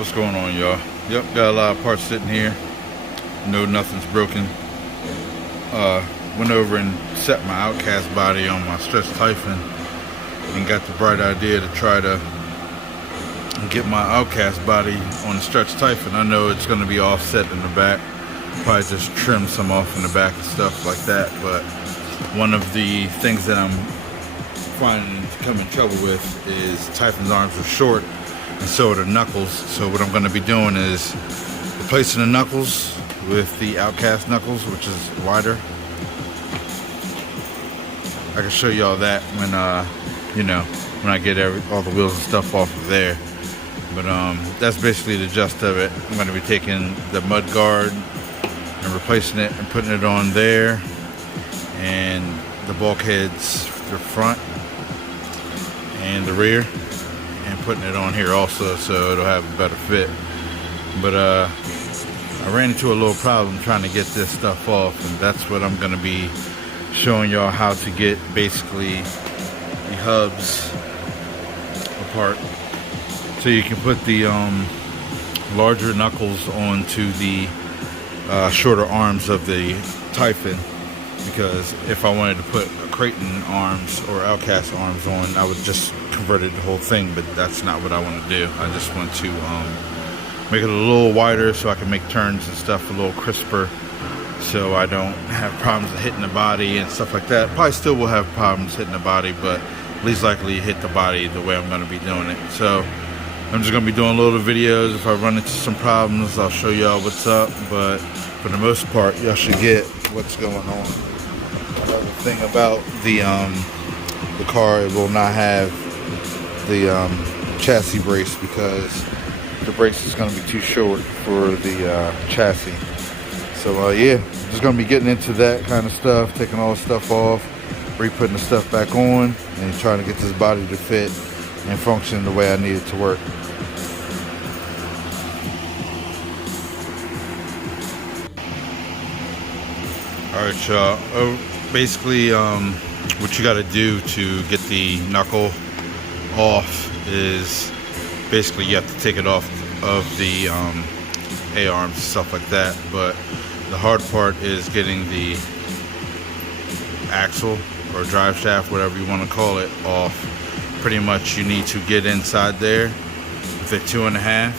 What's going on, y'all? Yep, got a lot of parts sitting here. No, nothing's broken. Went over and set my outcast body on my Stretched Typhon and got the bright idea to try to get my outcast body on the Stretched Typhon. I know it's going to be offset in the back. Probably just trim some off in the back and stuff like that. But one of the things that I'm finding to come in trouble with is Typhon's arms are short, and so are the knuckles. So what I'm going to be doing is replacing the knuckles with the outcast knuckles, which is wider. I can show y'all that when when I get all the wheels and stuff off of there. But that's basically the gist of it. I'm going to be taking the mud guard and replacing it and putting it on there, and the bulkheads, the front and the rear, and putting it on here also so it'll have a better fit. But I ran into a little problem trying to get this stuff off, and that's what I'm going to be showing y'all, how to get basically the hubs apart so you can put the larger knuckles onto the shorter arms of the Typhon. Because if I wanted to put Creighton arms or outcast arms on, I would just convert it the whole thing, but that's not what I want to do. I just want to make it a little wider so I can make turns and stuff a little crisper, so I don't have problems with hitting the body and stuff like that. Probably still will have problems hitting the body, but least likely hit the body the way I'm going to be doing it. So I'm just going to be doing little videos. If I run into some problems, I'll show y'all what's up, but for the most part, y'all should get what's going on. Another thing about the car, it will not have the chassis brace because the brace is going to be too short for the chassis. So yeah, just going to be getting into that kind of stuff, taking all the stuff off, re-putting the stuff back on, and trying to get this body to fit and function the way I need it to work. Alright, y'all. Basically, what you got to do to get the knuckle off is basically you have to take it off of the A-arms and stuff like that. But the hard part is getting the axle or drive shaft, whatever you want to call it, off. Pretty much you need to get inside there with a 2.5.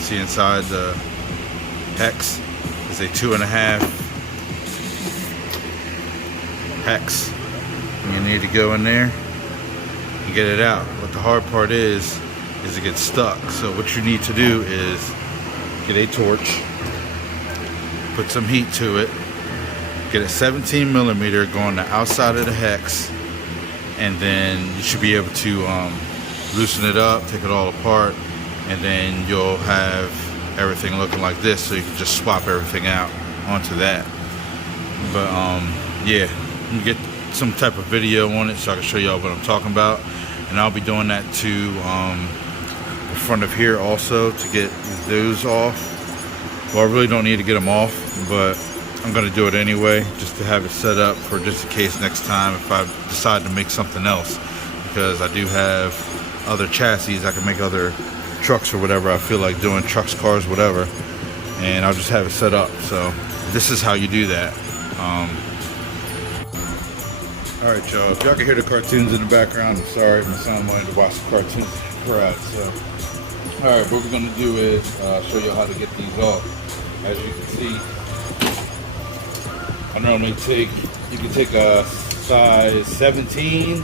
See inside the hex is a 2.5 hex. And you need to go in there and get it out. But the hard part is it gets stuck. So what you need to do is get a torch, put some heat to it, get a 17mm, go on the outside of the hex, and then you should be able to loosen it up, take it all apart, and then you'll have everything looking like this, so you can just swap everything out onto that. But yeah, you can get some type of video on it so I can show y'all what I'm talking about, and I'll be doing that to the front of here also to get those off. Well, I really don't need to get them off, but I'm going to do it anyway just to have it set up for just in case next time if I decide to make something else, because I do have other chassis. I can make other trucks or whatever I feel like doing, trucks, cars, whatever, and I'll just have it set up. So this is how you do that. Alright, y'all, if y'all can hear the cartoons in the background, I'm sorry, my son wanted to watch the cartoons crowd. So alright, what we're going to do is show you how to get these off. As you can see, I normally you can take a size 17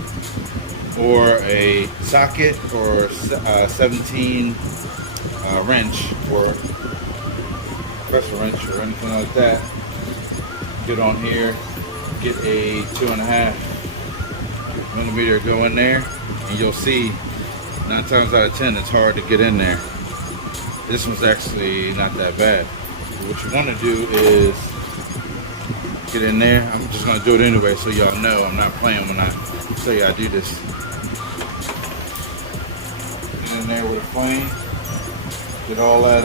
or a socket or a 17 wrench or pressure wrench or anything like that. Get on here, get a 2.5mm, go in there, and you'll see 9 times out of 10 it's hard to get in there. This one's actually not that bad. What you want to do is get in there. I'm just going to do it anyway so y'all know I'm not playing when I tell you I do this. Get in there with a flame. Get all that,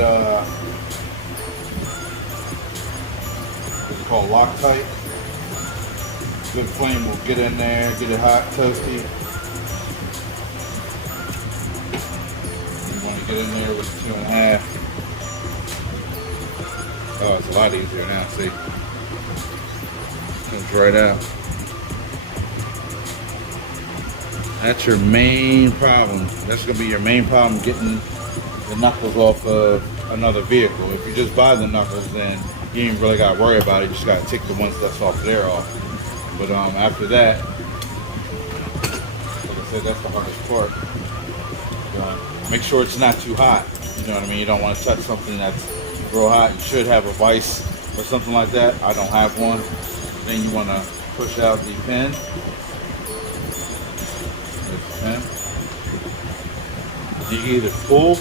what's called Loctite. Good flame will get in there, get it hot, toasty. get in there with 2.5. Oh, it's a lot easier now, see? Comes right out. That's your main problem. That's going to be your main problem, getting the knuckles off of another vehicle. If you just buy the knuckles, then you ain't really got to worry about it. You just got to take the ones that's off there off. But after that, like I said, that's the hardest part. Make sure it's not too hot. You know what I mean? You don't want to touch something that's real hot. You should have a vise or something like that. I don't have one. Then you want to push out the pin. There's the pin. You can either pull,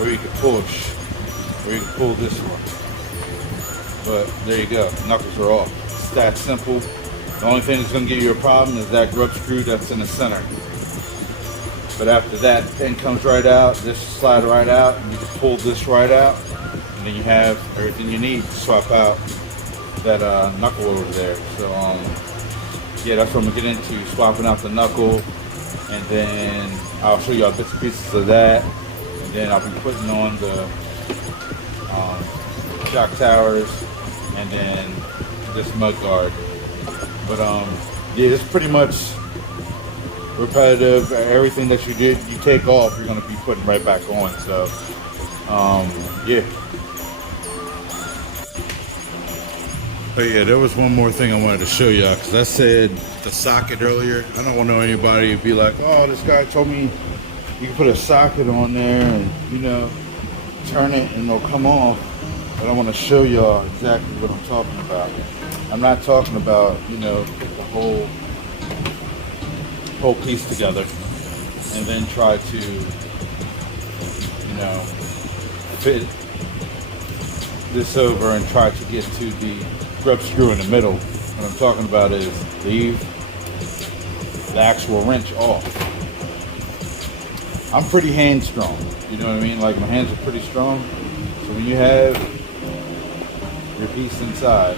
or you can push, or you can pull this one. But there you go, knuckles are off. It's that simple. The only thing that's going to give you a problem is that grub screw that's in the center. But after that, the pin comes right out, this slide right out, and you can pull this right out, and then you have everything you need to swap out that knuckle over there. So yeah, that's what I'm going to get into, swapping out the knuckle, and then I'll show you all bits and pieces of that, and then I'll be putting on the shock towers, and then this mud guard. But yeah, it's pretty much repetitive. Everything that you take off, you're going to be putting right back on. So yeah. But yeah, there was one more thing I wanted to show y'all, because I said the socket earlier. I don't want to know anybody be like, oh, this guy told me you can put a socket on there and, you know, turn it and it'll come off. But I want to show y'all exactly what I'm talking about. I'm not talking about, you know, put the whole piece together and then try to, you know, fit this over and try to get to the grub screw in the middle. What I'm talking about is leave the actual wrench off. I'm pretty hand strong, you know what I mean? Like, my hands are pretty strong. So when you have your piece inside,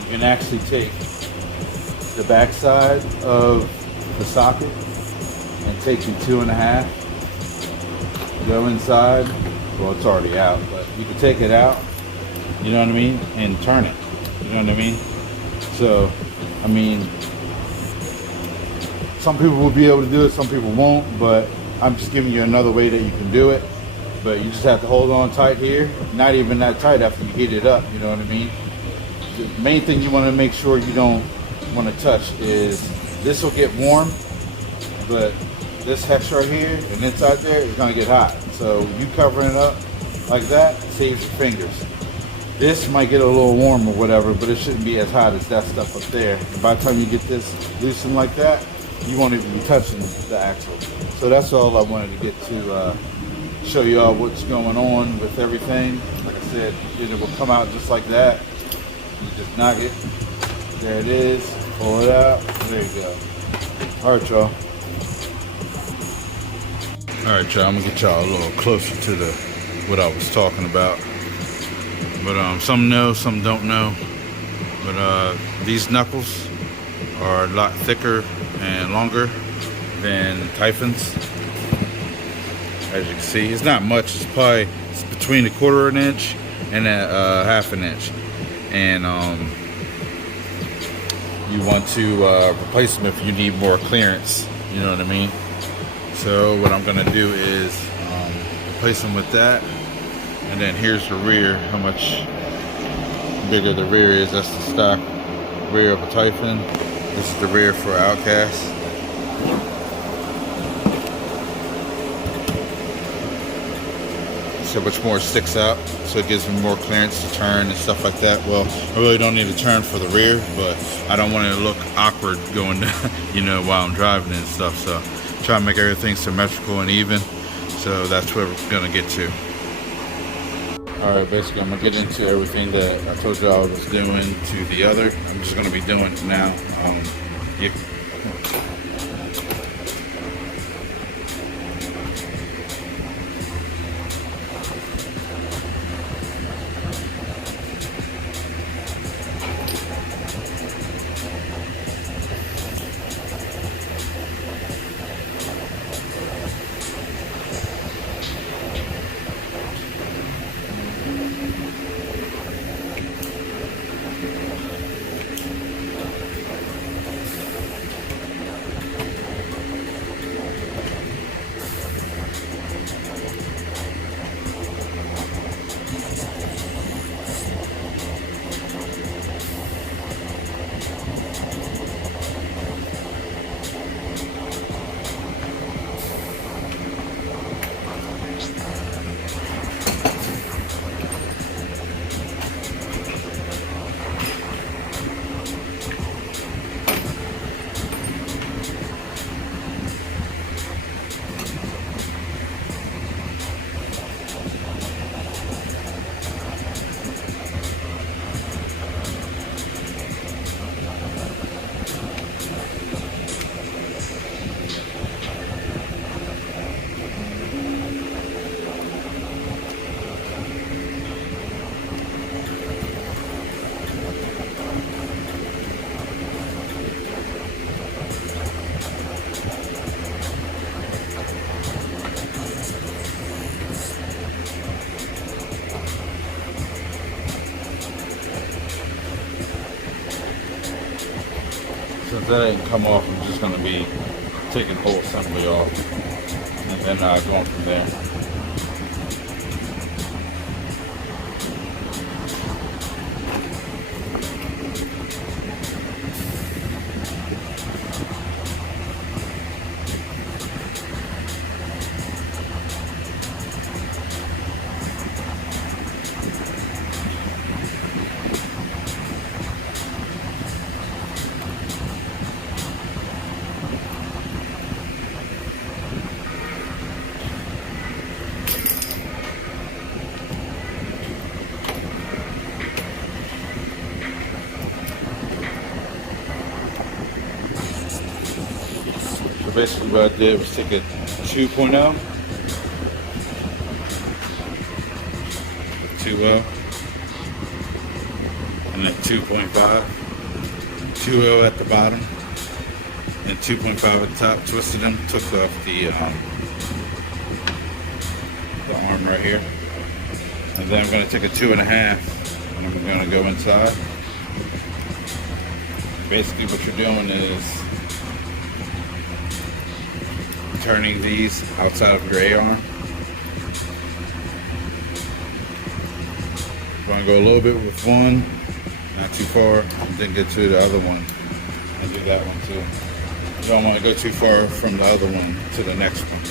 you can actually take the back side of the socket and take your 2.5, go inside. Well, it's already out, but you can take it out, you know what I mean, and turn it, you know what I mean? So, I mean, some people will be able to do it, some people won't, but I'm just giving you another way that you can do it. But you just have to hold on tight here, not even that tight after you heat it up, you know what I mean? The main thing you want to make sure you don't want to touch is this will get warm, but this hex right here and inside there is going to get hot. So you covering it up like that saves your fingers. This might get a little warm or whatever, but it shouldn't be as hot as that stuff up there. And by the time you get this loosened like that, you won't even be touching the axle. So that's all I wanted to get to show you all what's going on with everything. Like I said, it will come out just like that. You just knock it. There it is. Pull it out. There you go. All right, y'all. All right, y'all. I'm gonna get y'all a little closer to what I was talking about. But some know, some don't know. But these knuckles are a lot thicker and longer than Typhons. As you can see, it's not much. It's probably between 1/4 inch and a 1/2 inch. And you want to replace them if you need more clearance. You know what I mean? So what I'm gonna do is replace them with that. And then here's the rear, how much bigger the rear is. That's the stock rear of a Typhon. This is the rear for Outcast. So much more sticks out, so it gives me more clearance to turn and stuff like that. Well, I really don't need to turn for the rear, but I don't want it to look awkward going down, you know, while I'm driving and stuff. So try to make everything symmetrical and even. So that's what we're gonna get to. Alright, basically I'm going to get into everything that I told you I was doing to the other. I'm just going to be doing it now. Yeah. Because that ain't come off, I'm just going to be taking whole assembly off and then going from there. Basically what I did was take a 2.0, 2.0, and then 2.5, 2.0 at the bottom, and 2.5 at the top, twisted them, took off the arm right here, and then I'm going to take a 2.5, and I'm going to go inside. Basically what you're doing is turning these outside of your A-arm. I'm going to go a little bit with one, not too far, and then get to the other one and do that one too. You don't want to go too far from the other one to the next one.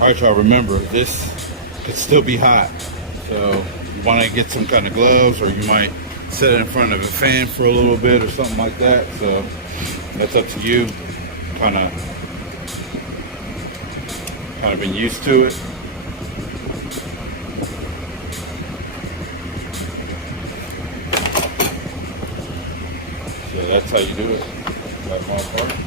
Alright, y'all, remember this could still be hot, so you want to get some kind of gloves, or you might set it in front of a fan for a little bit or something like that. So that's up to you. Kind of been used to it. So that's how you do it. That one part.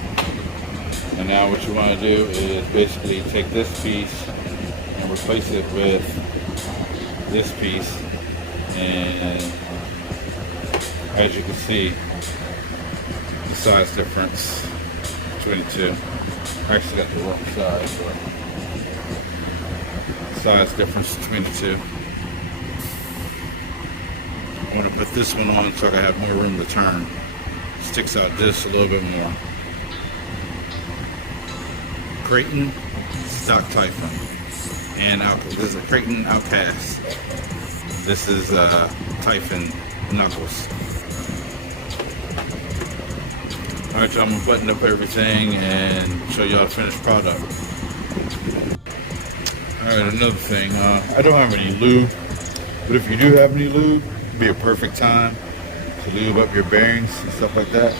And now what you want to do is basically take this piece and replace it with this piece. And as you can see, the size difference between the two. I actually got the wrong size, but size difference between the two. I want to put this one on so I can have more room to turn. Sticks out just a little bit more. Creighton stock Typhon and this is a Creighton Outcast. This is Typhon Knuckles. Alright, y'all, I'm gonna button up everything and show y'all the finished product. Alright, another thing, I don't have any lube, but if you do have any lube, it'd be a perfect time to lube up your bearings and stuff like that.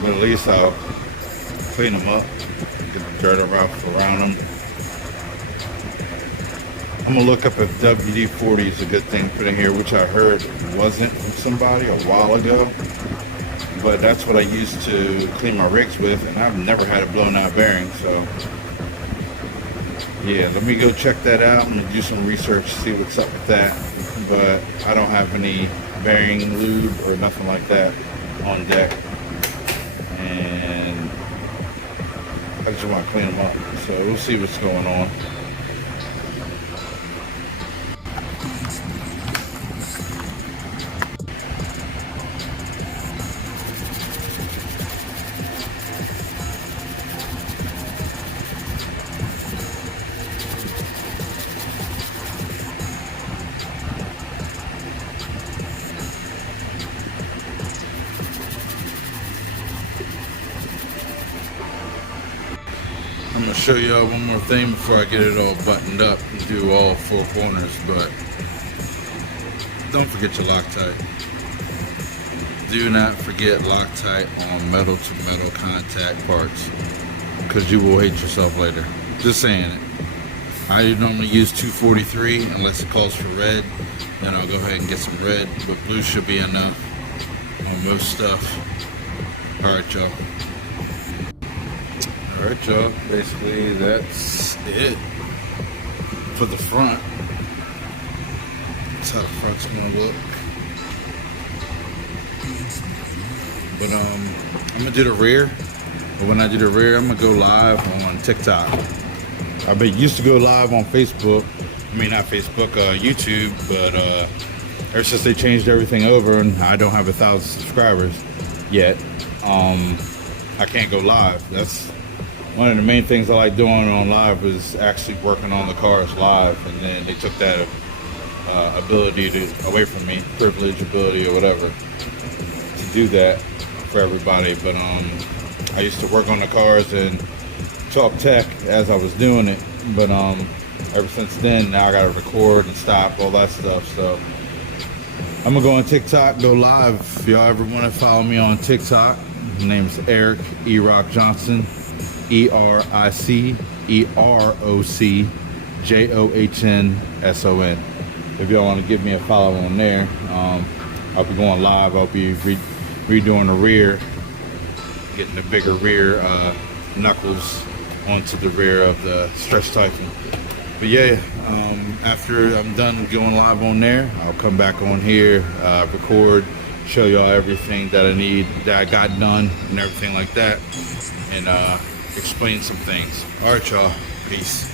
But at least I'll clean them up. Get the dirt around them. I'm gonna look up if WD-40 is a good thing to put in here, which I heard wasn't from somebody a while ago. But that's what I used to clean my rigs with, and I've never had a blown out bearing. So yeah, let me go check that out. I'm gonna do some research, see what's up with that. But I don't have any bearing lube or nothing like that on deck. And I just want to clean them up, so we'll see what's going on. I'm going to show y'all one more thing before I get it all buttoned up and do all four corners, but don't forget your Loctite. Do not forget Loctite on metal to metal contact parts, because you will hate yourself later. Just saying it. I normally use 243 unless it calls for red. Then I'll go ahead and get some red, but blue should be enough on most stuff. Alright, y'all. Alright, y'all. Basically, that's it for the front. That's how the front's gonna look. But I'm gonna do the rear. But when I do the rear, I'm gonna go live on TikTok. I used to go live on Facebook. I mean, not Facebook, YouTube. But ever since they changed everything over, and I don't have 1,000 subscribers yet, I can't go live. That's one of the main things I like doing on live is actually working on the cars live. And then they took that ability away from me, privilege, ability, or whatever, to do that for everybody. But I used to work on the cars and talk tech as I was doing it. But ever since then, now I gotta record and stop, all that stuff. So I'm gonna go on TikTok, go live. If y'all ever wanna follow me on TikTok, my name's Eric E. Rock Johnson, ERICEROCJOHNSON. If y'all want to give me a follow on there, I'll be going live. I'll be redoing the rear, getting the bigger rear knuckles onto the rear of the Stretched Typhon. But yeah, after I'm done going live on there, I'll come back on here, record, show y'all everything that I need, that I got done, and everything like that, and explain some things. All right, y'all. Peace.